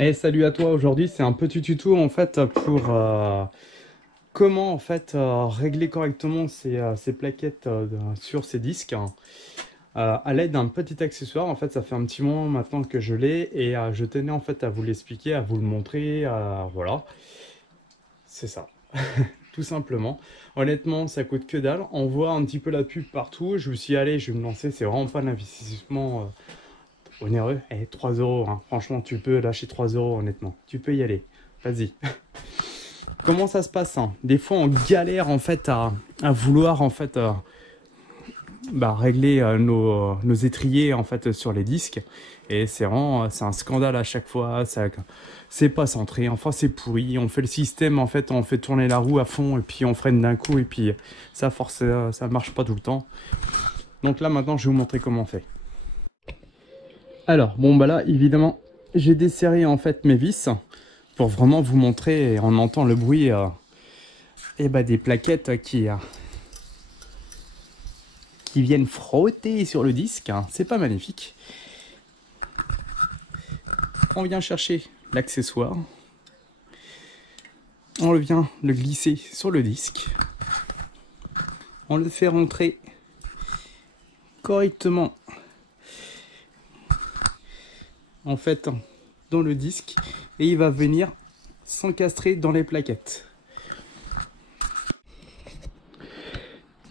Et salut à toi, aujourd'hui c'est un petit tuto en fait pour comment en fait régler correctement ces plaquettes sur ces disques à l'aide d'un petit accessoire. En fait ça fait un petit moment maintenant que je l'ai et je tenais en fait à vous l'expliquer, à vous le montrer, voilà, c'est ça. Tout simplement. Honnêtement, ça coûte que dalle. On voit un petit peu la pub partout. Je me suis dit, allez, je vais me lancer. C'est vraiment pas l'investissement onéreux. Eh, 3 euros, hein. Franchement, tu peux lâcher 3 euros, honnêtement. Tu peux y aller. Vas-y. Comment ça se passe, hein? Des fois, on galère en fait à vouloir en fait régler nos étriers en fait sur les disques. Et c'est vraiment, c'est un scandale à chaque fois. C'est pas centré. Enfin, c'est pourri. On fait le système en fait, on fait tourner la roue à fond et puis on freine d'un coup et puis ça force, ça marche pas tout le temps. Donc là, maintenant, je vais vous montrer comment on fait. Alors, bon bah là, évidemment, j'ai desserré en fait mes vis pour vraiment vous montrer, et on entend le bruit des plaquettes qui viennent frotter sur le disque, hein. C'est pas magnifique. On vient chercher l'accessoire, on vient le glisser sur le disque, on le fait rentrer correctement en fait dans le disque et il va venir s'encastrer dans les plaquettes.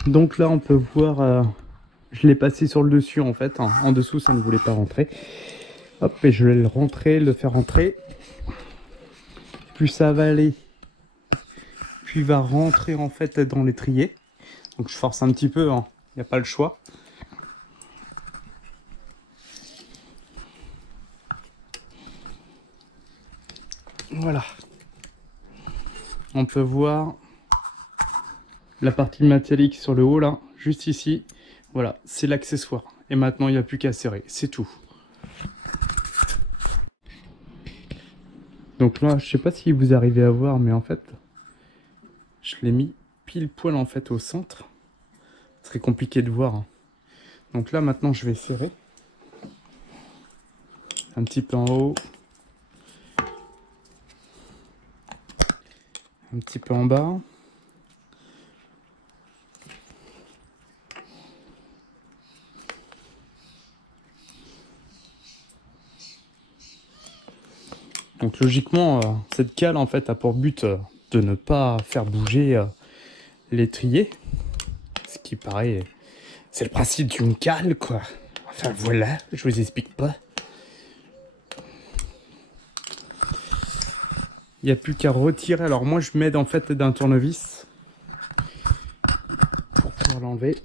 Donc là on peut voir, je l'ai passé sur le dessus en fait, hein. En dessous ça ne voulait pas rentrer. Hop, et je vais le faire rentrer. Plus ça va aller, puis il va rentrer en fait dans l'étrier. Donc je force un petit peu, hein. Il n'y a pas le choix. Voilà. On peut voir la partie métallique sur le haut là, juste ici. Voilà, c'est l'accessoire. Et maintenant il n'y a plus qu'à serrer, c'est tout. Donc là, je sais pas si vous arrivez à voir, mais en fait, je l'ai mis pile poil en fait au centre. Très compliqué de voir, hein. Donc là maintenant je vais serrer. Un petit peu en haut. Un petit peu en bas. Donc logiquement, cette cale en fait a pour but de ne pas faire bouger l'étrier. Ce qui paraît, c'est le principe d'une cale quoi. Enfin voilà, je vous explique pas. Il n'y a plus qu'à retirer. Alors moi je m'aide en fait d'un tournevis pour pouvoir l'enlever.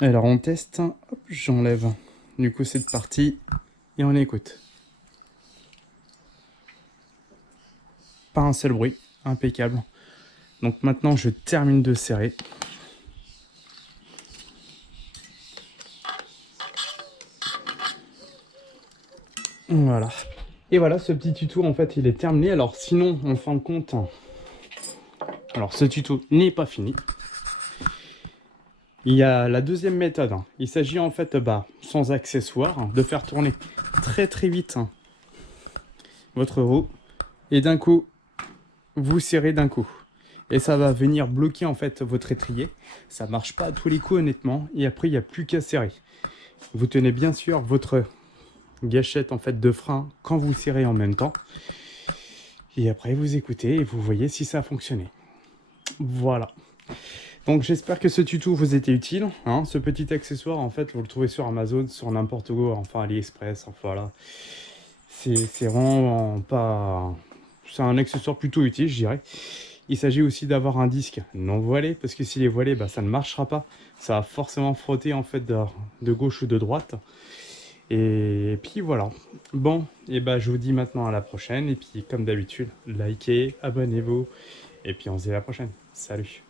Alors on teste, hop, j'enlève du coup cette partie et on écoute. Pas un seul bruit, impeccable. Donc maintenant je termine de serrer. Voilà. Et voilà, ce petit tuto en fait il est terminé. Alors sinon en fin de compte, alors ce tuto n'est pas fini. Il y a la deuxième méthode. Il s'agit en fait, sans accessoire, de faire tourner très vite votre roue. Et d'un coup, vous serrez d'un coup. Et ça va venir bloquer en fait votre étrier. Ça marche pas à tous les coups honnêtement. Et après, il n'y a plus qu'à serrer. Vous tenez bien sûr votre gâchette en fait de frein quand vous serrez en même temps. Et après, vous écoutez et vous voyez si ça a fonctionné. Voilà. Donc j'espère que ce tuto vous était utile, hein. Ce petit accessoire en fait vous le trouvez sur Amazon, sur n'importe où, enfin AliExpress, enfin voilà. C'est vraiment pas... C'est un accessoire plutôt utile je dirais. Il s'agit aussi d'avoir un disque non voilé, parce que s'il est voilé, ça ne marchera pas. Ça va forcément frotter en fait de gauche ou de droite. Et puis voilà. Bon, et je vous dis maintenant à la prochaine. Et puis comme d'habitude, likez, abonnez-vous. Et puis on se dit à la prochaine. Salut.